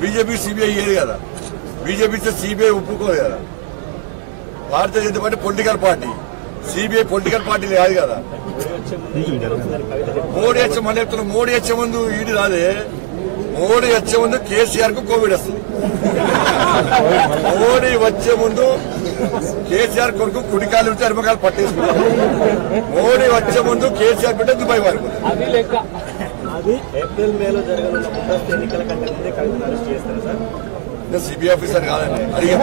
BJP CBI ఏది కదా, BJP CBI ఒప్పుకోదు కదా. Bharatiya Janata party political party, CBI political party కాదు కదా. మోడీ వచ్చే మళ్ళీ చెప్తున్నా, మోడీ వచ్చే ముందు ఈడీ రాదే, మోడీ వచ్చే ముందు కేసీఆర్ కు కోవిడ్ వస్తుంది. మోడీ వచ్చే ముందు కేసీఆర్ కొడుకు కుడికాలు ఉంటే అరిమకాలు పట్టేసుకుంటారు. మోడీ వచ్చే ముందు కేసీఆర్ బిడ్డ దుబాయ్ వారిపోతుంది. ఏప్రిల్ మేలో జరగనున్న ముందస్తు ఎన్నికల కంటే ముందే కవితను అరెస్ట్ చేస్తారు సార్. సిబిఐ ఆఫీసర్ కాదండి, అడిగి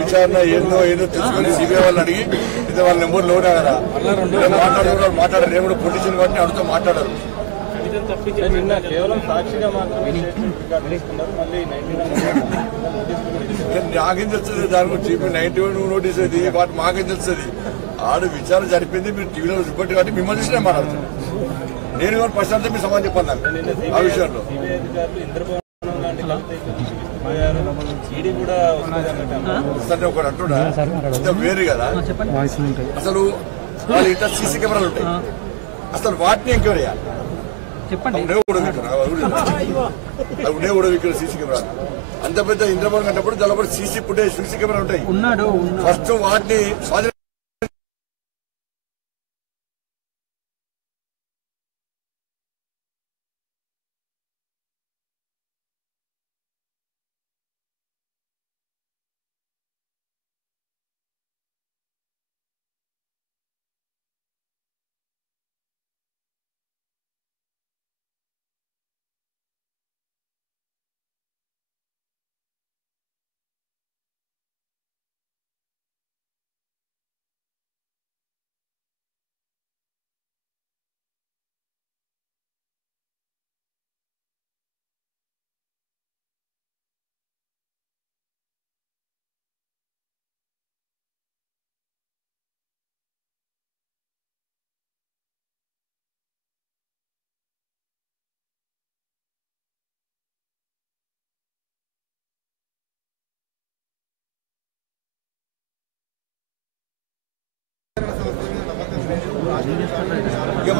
విచారణ ఏందో తెలుసుకొని సిబిఐ వాళ్ళని అడిగి ఇది వాళ్ళ నెంబర్ లోనే కదా మాట్లాడారు. నేను కూడా పొలిటీషియన్ కాబట్టి అడుగుతూ మాట్లాడారు. నిన్న కేవలం సాక్షిగా మాత్రమే నాకేం తెలుస్తుంది దాని గురించి, 91 నోటీస్ అది వాటి మాకేం తెలుస్తుంది. ఆడు విచారణ జరిపింది, మీరు టీవీలో రిపోర్ట్ కాబట్టి మిమ్మల్ని చూసినా మాట్లాడుతున్నాను. నేను కానీ ప్రశాంతం మీ సమాధానం చెప్పాను నాకు ఆ విషయంలో. ఒకటి అంటున్నా వేరు కదా. అసలు వాళ్ళ ఇంట్లో సీసీ కెమెరాలు ఉంటాయి, అసలు వాటిని ఎంక్వైరీ చేయాలి. ఉండే కూడా ఇక్కడ సీసీ కెమెరాలు అంత పెద్ద ఇంద్రభవన్ కట్టినప్పుడు దానిలో సీసీ ఫుటేజ్ సీసీ కెమెరా ఉంటాయి. ఫస్ట్ వాటిని స్వాధీనం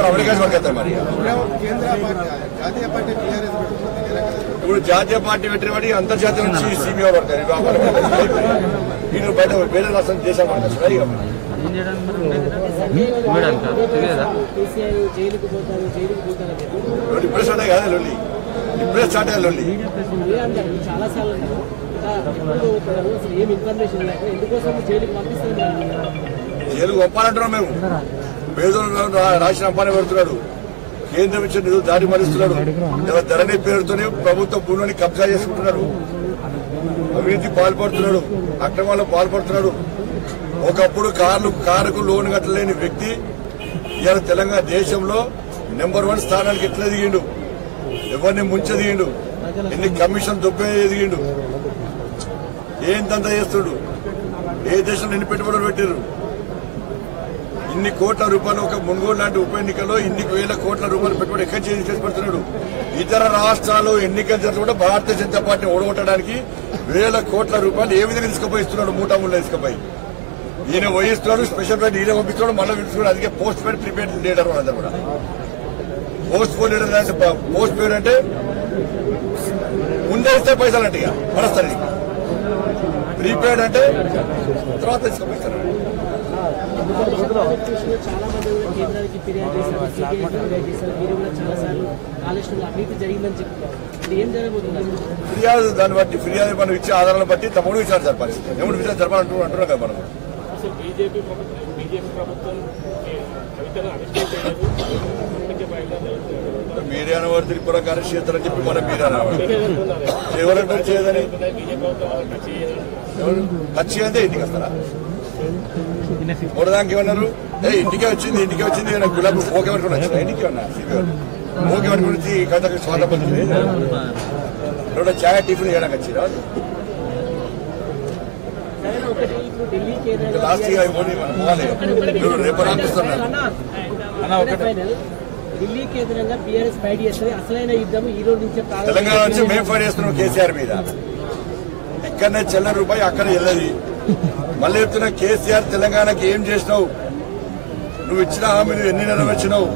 అవకాశం పడతాయి. మరి ఇప్పుడు జాతీయ పార్టీ పెట్టిన వాటి అంతర్జాతీయ నుంచి సిబిఐ పడతాయి. వీళ్ళు బయట వేరే రాష్ట్రం దేశాలు పడతారు. ఇప్పుడే స్టార్ట్ అయ్యి కదా లొల్లి, ఇప్పుడే స్టార్ట్ అయ్యా లొల్లి. జైలుకు పంపాలంటున్నాం మేము. పేదోళ్ళు రాసిన అమ్మానే పెడుతున్నాడు, కేంద్రం ఇచ్చిన నిధులు దారి మరిస్తున్నాడు. ధరణి పేరుతోనే ప్రభుత్వం భూమిని కబ్జా చేసుకుంటున్నాడు, అవినీతి పాల్పడుతున్నాడు, అక్రమాలకు పాల్పడుతున్నాడు. ఒకప్పుడు కారుకు లోన్ కట్టలేని వ్యక్తి ఇవాళ తెలంగాణ దేశంలో నెంబర్ 1 స్థానానికి ఎట్లా దిగిండు, ఎవరిని ముంచెదిగిండు, ఎన్ని కమిషన్ దొబ్బే ఎదిగిండు, ఏంతంతా చేస్తుడు, ఏ దేశంలో ఎన్ని పెట్టుబడులు పెట్టారు, ఇన్ని కోట్ల రూపాయలు ఒక మున్గోడు లాంటి ఉప ఎన్నికల్లో ఇన్ని వేల కోట్ల రూపాయలు పెట్టుబడి ఎక్కడ చేసి పెడుతున్నాడు. ఇతర రాష్ట్రాలు ఎన్నికలు జరుగుతుంటే భారతీయ జనతా పార్టీని ఓడగొట్టడానికి వేల కోట్ల రూపాయలు ఏ విధంగా తీసుకుపోయిస్తున్నాడు, మూటాముళ్ళు తీసుకుపోయి ఈయన వహిస్తున్నాడు. స్పెషల్ ఫ్లైట్ ఈయన పంపిస్తున్నాడు, మళ్ళీ పిలుస్తున్నాడు. అందుకే పోస్ట్ పెయిడ్ ప్రీపెయిడ్ లీడర్ వాళ్ళందరూ కూడా. పోస్ట్ పోయిడ్ లీడర్ అంటే పోస్ట్ పెయిడ్ అంటే ముందే ఇస్తే పైసలు అంటే పడస్తారు. ప్రీపెయిడ్ అంటే తర్వాత తీసుకుపోయిస్తారు. చాలా మంది కేంద్రానికి ఫిర్యాదు చేశారు, మీరు కూడా చాలా సార్లు కాళేశ్వరంలో అవినీతి జరిగిందని చెప్తున్నారు. ఏం జరగబోతున్నారు? ఫిర్యాదు దాన్ని బట్టి ఫిర్యాదు మనం ఇచ్చే ఆధారాలను బట్టి తమ్ముడు విచారణ జరపాలి. ఎవరు విచారణ జరపాలంటూ అంటున్నాం కదా మనం. బీజేపీ ప్రభుత్వం మీరే అనవారు త్రిపుర కార్యక్షేత్రం చెప్పి మనం మీరే అనవాలి. ఎవరంటే చేయదని ఖర్చు అయితే ఇంటికి వస్తారా? మూడదానికి ఏమన్నారు, ఇంటికే వచ్చింది గులాబీ ఓకే పట్టుకుని వచ్చిన ఇంటికి ఉన్నారు. ఓకే పట్టుకుని కథ స్వాతంత్రం రెండు ఛాయ్ టిఫిన్ చేయడానికి వచ్చిరా లాస్ట్ ఇయర్ పోవాలి రేపు రాపిస్తున్నారు. ఢిల్లీ కేంద్రంగా బీఆర్ఎస్ ఫైట్ చేస్తుంది. అసలైన యుద్ధం ఈ రోజు నుంచి తెలంగాణ నుంచి మేము ఫైట్ చేస్తున్నాం కేసీఆర్ మీద. ఇక్కడనే చెల్ల రూపాయి అక్కడ వెళ్ళది. మళ్ళీ చెప్తున్నా, కేసీఆర్ తెలంగాణకి ఏం చేసినావు, నువ్వు ఇచ్చిన హామీలు ఎన్ని నెరవేర్చినావు,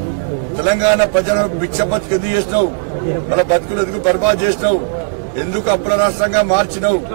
తెలంగాణ ప్రజలను భిక్షపతికి ఎందుకు చేసినావు, మన బతుకులు ఎందుకు బర్బాద్ చేసినావు, ఎందుకు అప్పుల రాష్ట్రంగా మార్చినావు,